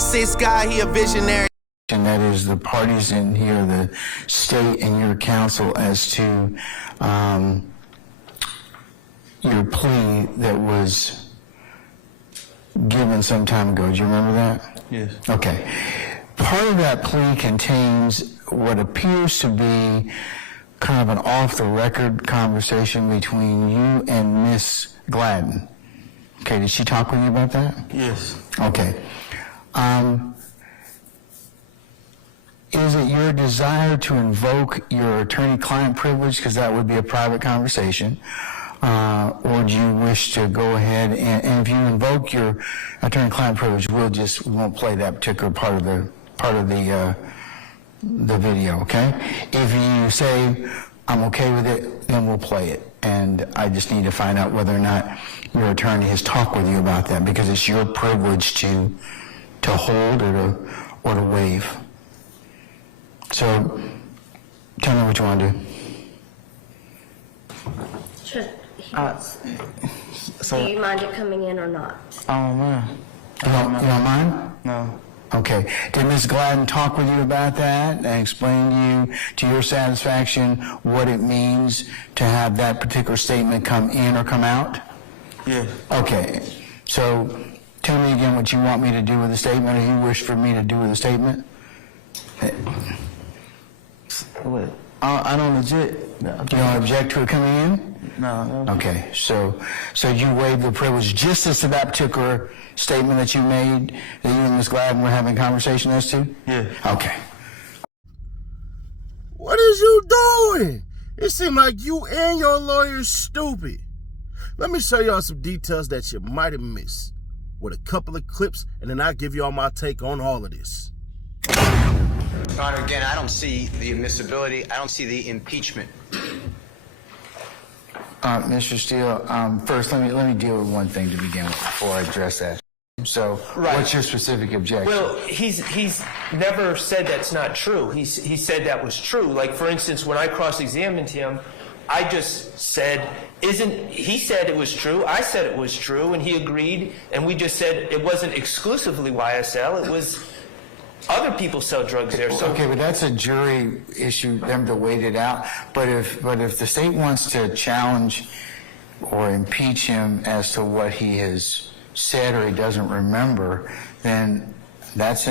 Sixth guy, he a visionary. And that is the parties in here, the state and your counsel, as to your plea that was given some time ago. Do you remember that? Yes. Okay. Part of that plea contains what appears to be kind of an off-the-record conversation between you and Miss Gladden. Okay, did she talk with you about that? Yes. Okay. Is it your desire to invoke your attorney-client privilege, because that would be a private conversation, or do you wish to go ahead and if you invoke your attorney-client privilege, we won't play that particular part of the video, okay? If you say I'm okay with it, then we'll play it, and I just need to find out whether or not your attorney has talked with you about that, because it's your privilege to hold or to waive. So, tell me what you want to do. Sure. So, Do you mind it coming in or not? oh man. You don't mind? No. Okay. Did Ms. Gladden talk with you about that and explain to your satisfaction what it means to have that particular statement come in or come out? Yeah. Okay. So, tell me again what you want me to do with the statement, or you wish for me to do with the statement? What? I don't legit. You don't object to it coming in? No. Okay, so you waive the privilege just as to that particular statement that you made, that you and Ms. Gladden were having a conversation as to? Yeah. Okay. What is you doing? It seems like you and your lawyer's stupid. Let me show y'all some details that you might have missed with a couple of clips, and then I'll give y'all my take on all of this. Your Honor, again, I don't see the admissibility. I don't see the impeachment. Mr. Steele, first let me deal with one thing to begin with before I address that. So, Right. What's your specific objection? Well, he's never said that's not true. He said that was true. Like, for instance, when I cross-examined him, I just said, he said it was true, I said it was true, and he agreed, and we just said it wasn't exclusively YSL, it was other people sell drugs there. So okay, but that's a jury issue, them to wait it out. But if the state wants to challenge or impeach him as to what he has said or he doesn't remember, then that's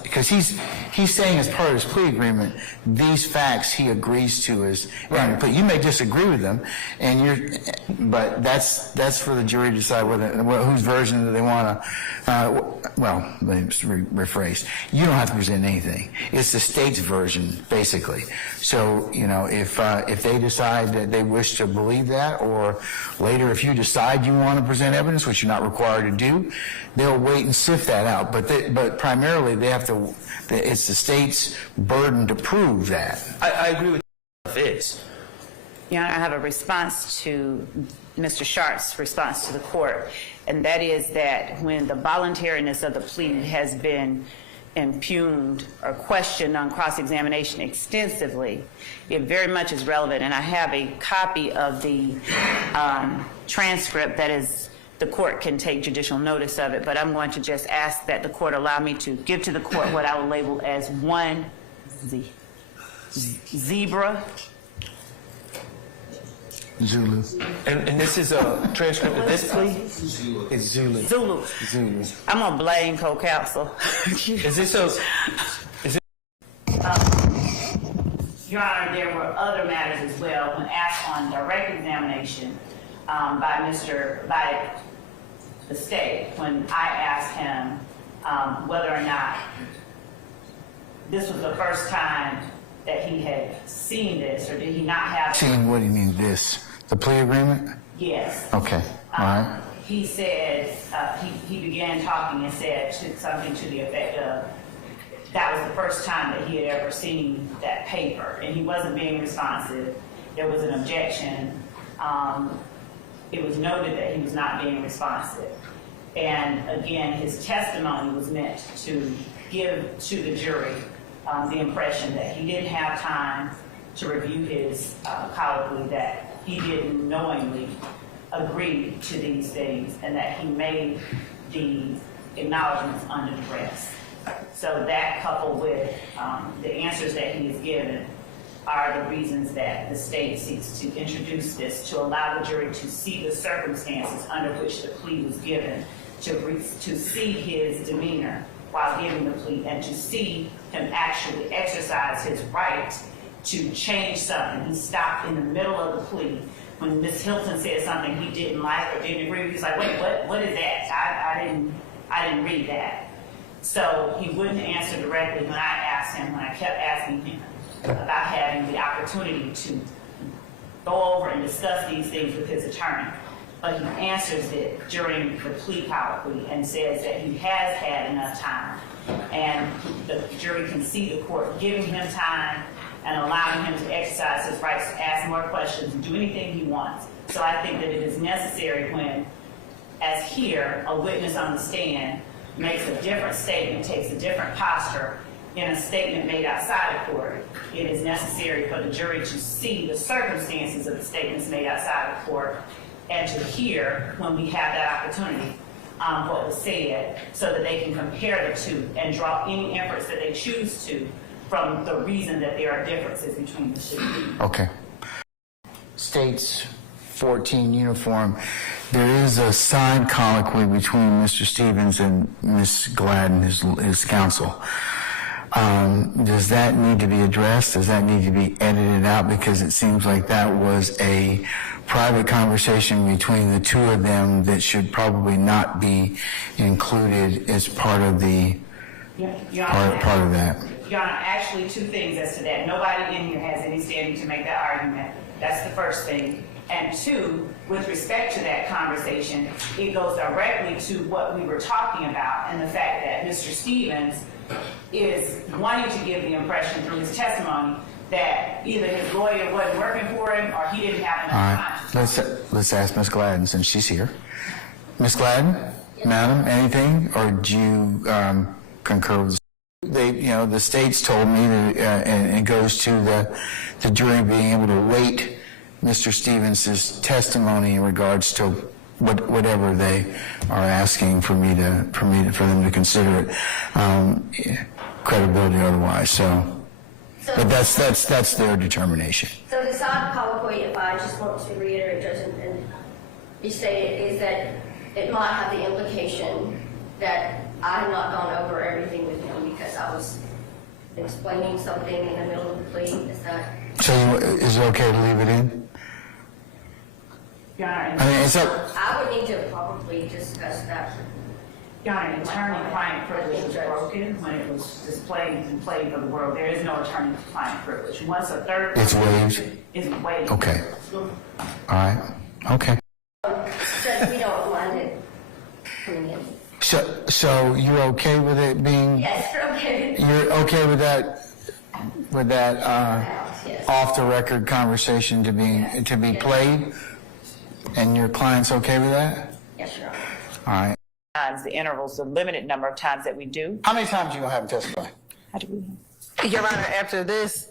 because he's saying as part of his plea agreement, these facts he agrees to as right. But you may disagree with them, but that's for the jury to decide whose version do they want to. Well, let me rephrase. You don't have to present anything. It's the state's version, basically. So if they decide that they wish to believe that, or later if you decide you want to present evidence, which you're not required to do, they'll wait and sift that out. But primarily they have to. It's the state's burden to prove that. I agree with this. Your Honor, I have a response to Mr. Sharp's response to the court, and that is that when the voluntariness of the plea has been impugned or questioned on cross-examination extensively, it very much is relevant. And I have a copy of the transcript that is, the court can take judicial notice of it, but I'm going to just ask that the court allow me to give to the court what I will label as one zebra. Zulu. And this is a transcript of this plea? It's Zulu. Zulu. I'm gonna blame co-counsel. Is this a... Your Honor, there were other matters as well. When asked on direct examination by the state, when I asked him whether or not this was the first time that he had seen this, or did he not have... Seen, what do you mean, this? The plea agreement? Yes. Okay, all right. He said, he began talking and said something to the effect of, that was the first time that he had ever seen that paper, and he wasn't being responsive. There was an objection. It was noted that he was not being responsive. And again, his testimony was meant to give to the jury the impression that he didn't have time to review his colloquy, that he didn't knowingly agree to these things, and that he made the acknowledgments under duress. So that coupled with the answers that he has given are the reasons that the state seeks to introduce this, to allow the jury to see the circumstances under which the plea was given, to see his demeanor while giving the plea, and to see him actually exercise his right to change something. He stopped in the middle of the plea when Ms. Hilton said something he didn't like or didn't agree with. He's like, wait, what is that? I didn't read that. So he wouldn't answer directly when I kept asking him about having the opportunity to go over and discuss these things with his attorney. But he answers it during the plea colloquy and says that he has had enough time, and the jury can see the court giving him time and allowing him to exercise his rights to ask more questions and do anything he wants. So I think that it is necessary when, as here, a witness on the stand makes a different statement, takes a different posture in a statement made outside of court, it is necessary for the jury to see the circumstances of the statements made outside of court and to hear, when we have that opportunity, what was said, so that they can compare the two and draw any inference that they choose to from the reason that there are differences between the two. Okay. States 14 uniform. There is a side colloquy between Mr. Stevens and Ms. Gladden, his counsel. Does that need to be addressed? Does that need to be edited out? Because it seems like that was a private conversation between the two of them that should probably not be included as part of the part of that. Your Honor, actually two things as to that. Nobody in here has any standing to make that argument. That's the first thing. And two, with respect to that conversation, it goes directly to what we were talking about and the fact that Mr. Stevens is wanting to give the impression through his testimony that either his lawyer wasn't working for him or he didn't have enough time. All right, let's ask Ms. Gladden since she's here. Ms. Gladden, madam, anything, or do you concur with? The states told me that, and it goes to the jury being able to weight Mr. Stevens' testimony in regards to whatever they are asking for them to consider it, credibility or otherwise. But that's their determination. So the side colloquy, if I just want to reiterate, Judge, and you stated, is that it might have the implication that I have not gone over everything with him because I was explaining something in the middle of the plea. Is that? So is it okay to leave it in? Your Honor, I would need to probably discuss that. Your Honor, attorney-client privilege was broken when it was displayed and played for the world. There is no attorney-client privilege. Once a third It's waived? is waived. Okay. All right. Okay. Judge, we don't mind it coming in. So you're okay with it being? Yes, we're okay. You're okay with that Yes. off-the-record conversation to be played? And your client's okay with that? Yes, Your Honor. All right. The intervals, the limited number of times that we do. How many times are you going to have him testify? How do we? Your Honor, after this,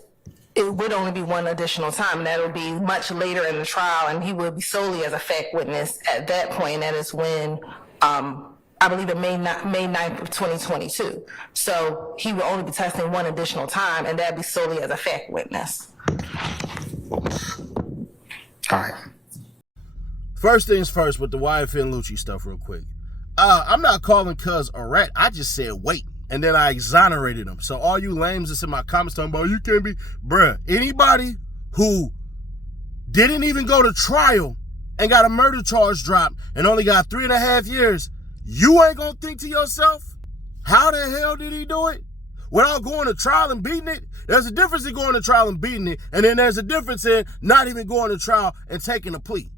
it would only be one additional time, and that'll be much later in the trial, and he will be solely as a fact witness at that point. That is when, I believe it May 9th of 2022. So he will only be testing one additional time, and that'd be solely as a fact witness. All right. First things first with the YFN Lucci stuff real quick. I'm not calling Cuz a rat. I just said wait. And then I exonerated him. So all you lames that's in my comments talking about you can't be, bruh, anybody who didn't even go to trial and got a murder charge dropped and only got 3.5 years, you ain't gonna think to yourself, how the hell did he do it? Without going to trial and beating it? There's a difference in going to trial and beating it, and then there's a difference in not even going to trial and taking a plea.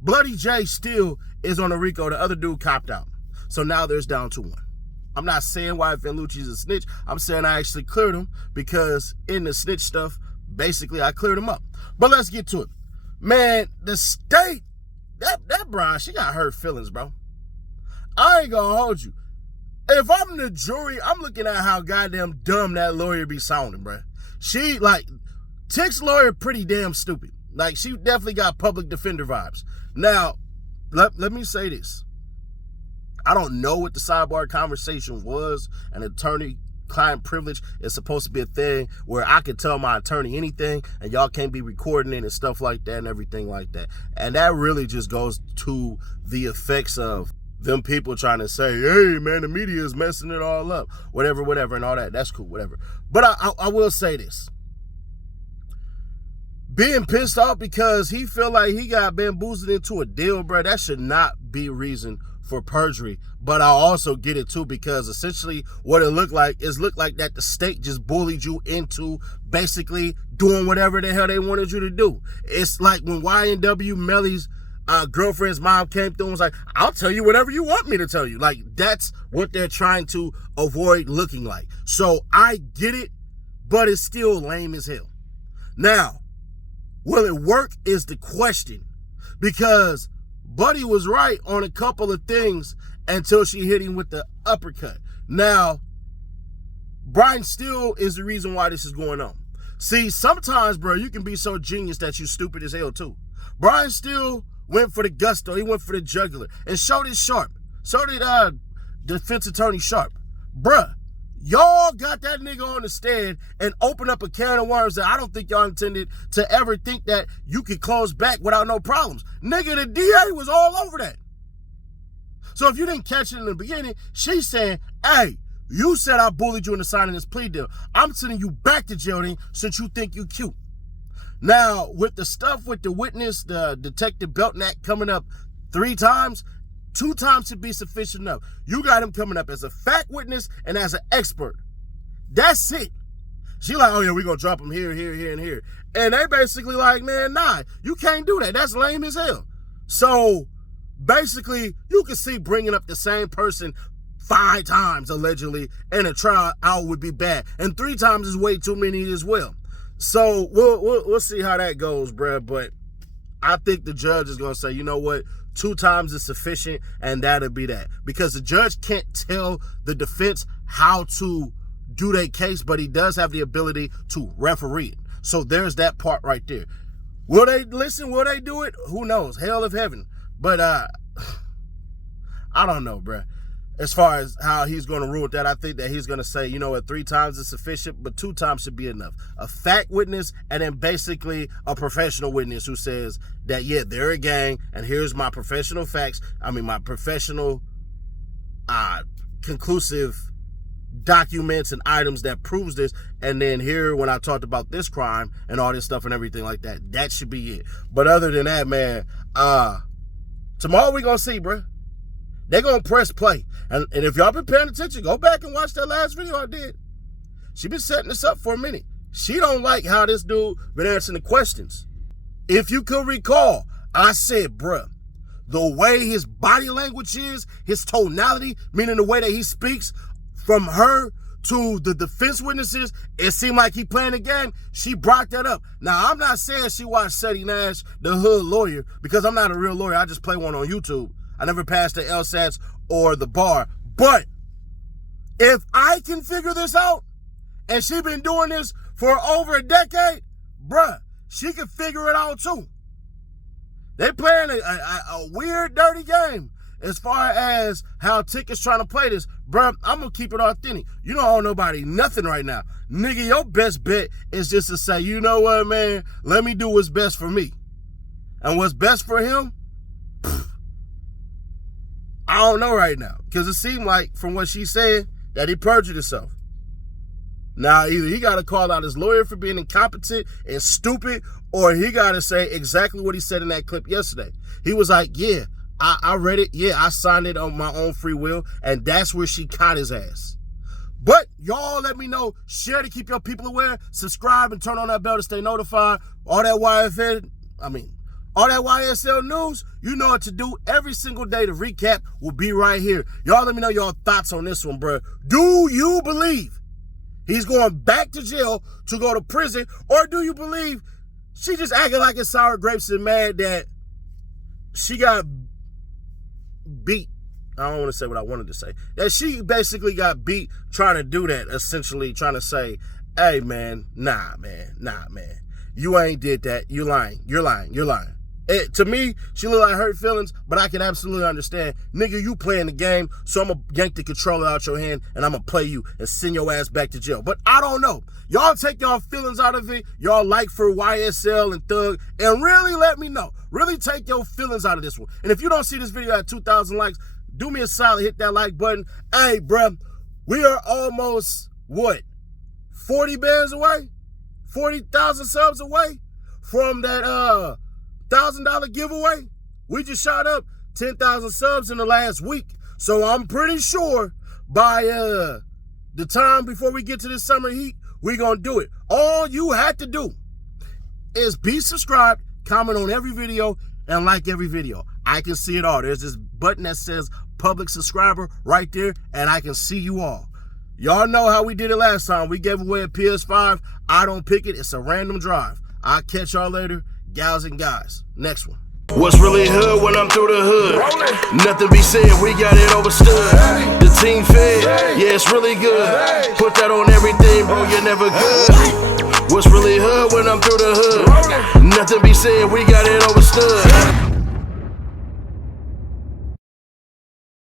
Bloody J still is on a RICO. The other dude copped out. So now there's down to 1. I'm not saying YFN Lucci's a snitch. I'm saying I actually cleared him because in the snitch stuff, basically I cleared him up. But let's get to it. Man, the state, that Brian, she got hurt feelings, bro. I ain't gonna hold you. If I'm the jury, I'm looking at how goddamn dumb that lawyer be sounding, bro. She, Tick's lawyer pretty damn stupid. She definitely got public defender vibes. Now, let me say this. I don't know what the sidebar conversation was. An attorney attorney-client privilege is supposed to be a thing where I can tell my attorney anything and y'all can't be recording it and stuff like that and everything like that. And that really just goes to the effects of them people trying to say, hey, man, the media is messing it all up, whatever, and all that. That's cool, whatever. But I will say this. Being pissed off because he feel like he got bamboozled into a deal, bro, that should not be reason for perjury. But I also get it too, because essentially what it looked like that the state just bullied you into basically doing whatever the hell they wanted you to do. It's like when YNW Melly's girlfriend's mom came through and was like, I'll tell you whatever you want me to tell you. Like, that's what they're trying to avoid looking like. So I get it, but it's still lame as hell. Now, will it work is the question, because Buddy was right on a couple of things until she hit him with the uppercut. Now, Brian Steele is the reason why this is going on. See, sometimes, bro, you can be so genius that you stupid as hell too. Brian Steele went for the gusto, he went for the jugular, and so did Sharp. So did defense attorney Sharp. Bruh, y'all got that nigga on the stand and opened up a can of worms that I don't think y'all intended to ever think that you could close back without no problems. Nigga, the DA was all over that. So if you didn't catch it in the beginning, she's saying, hey, you said I bullied you into signing this plea deal. I'm sending you back to jail then since you think you cute. Now, with the stuff with the witness, the Detective Belknap coming up 3 times, 2 times should be sufficient enough. You got him coming up as a fact witness and as an expert. That's it. She like, oh yeah, we're going to drop him here, and here. And they basically like, man, nah, you can't do that. That's lame as hell. So basically, you can see bringing up the same person 5 times, allegedly, in a trial out would be bad. And 3 times is way too many as well. So we'll see how that goes, bruh. But I think the judge is going to say, you know what? 2 times is sufficient, and that'll be that. Because the judge can't tell the defense how to do their case, but he does have the ability to referee it. So there's that part right there. Will they listen? Will they do it? Who knows? Hell if heaven. But I don't know, bruh. As far as how he's going to rule with that, I think that he's going to say, you know what, 3 times is sufficient, but 2 times should be enough. A fact witness, and then basically a professional witness who says that, yeah, they're a gang, and here's my professional facts. I mean, my professional conclusive documents and items that proves this. And then here, when I talked about this crime and all this stuff and everything like that, that should be it. But other than that, man, tomorrow we going to see, bruh. They're going to press play. And if y'all been paying attention, go back and watch that last video I did. She been setting this up for a minute. She don't like how this dude been answering the questions. If you could recall, I said, bruh, the way his body language is, his tonality, meaning the way that he speaks, from her to the defense witnesses, it seemed like he playing a game. She brought that up. Now, I'm not saying she watched Seti Nash, the hood lawyer, because I'm not a real lawyer. I just play one on YouTube. I never passed the LSATs or the bar. But if I can figure this out, and she been doing this for over a decade, bruh, she can figure it out too. They playing a weird, dirty game as far as how Tick is trying to play this. Bruh, I'm going to keep it authentic. You don't owe nobody nothing right now. Nigga, your best bet is just to say, you know what, man, let me do what's best for me. And what's best for him? I don't know right now, because it seemed like, from what she said, that he perjured himself. Now, either he got to call out his lawyer for being incompetent and stupid, or he got to say exactly what he said in that clip yesterday. He was like, yeah, I read it. Yeah, I signed it on my own free will, and that's where she caught his ass. But y'all let me know. Share to keep your people aware. Subscribe and turn on that bell to stay notified. All that YSL news, you know what to do. Every single day, the recap will be right here. Y'all let me know your thoughts on this one, bro. Do you believe he's going back to jail to go to prison? Or do you believe she just acting like it's sour grapes and mad that she got beat? I don't want to say what I wanted to say. That she basically got beat trying to do that, essentially trying to say, hey, man, nah, man. You ain't did that. You lying. You're lying. To me, she look like hurt feelings, but I can absolutely understand. Nigga, you playing the game, so I'm going to yank the controller out your hand and I'm going to play you and send your ass back to jail. But I don't know. Y'all take y'all feelings out of it. Y'all like for YSL and Thug, and really let me know. Really take your feelings out of this one. And if you don't see this video at 2,000 likes, do me a solid, hit that like button. Hey, bruh, we are almost, what, 40 bands away? 40,000 subs away from that $1,000 giveaway. We just shot up 10,000 subs in the last week. So I'm pretty sure by the time before we get to this summer heat, we're going to do it. All you had to do is be subscribed, comment on every video, and like every video. I can see it all. There's this button that says public subscriber right there, and I can see you all. Y'all know how we did it last time. We gave away a PS5. I don't pick it. It's a random drive. I'll catch y'all later, gals and guys. Next one. What's really hood when I'm through the hood? Nothing be said, we got it overstood. The team fed, yeah, it's really good. Put that on everything, bro, you're never good. What's really hood when I'm through the hood? Nothing be said, we got it overstood.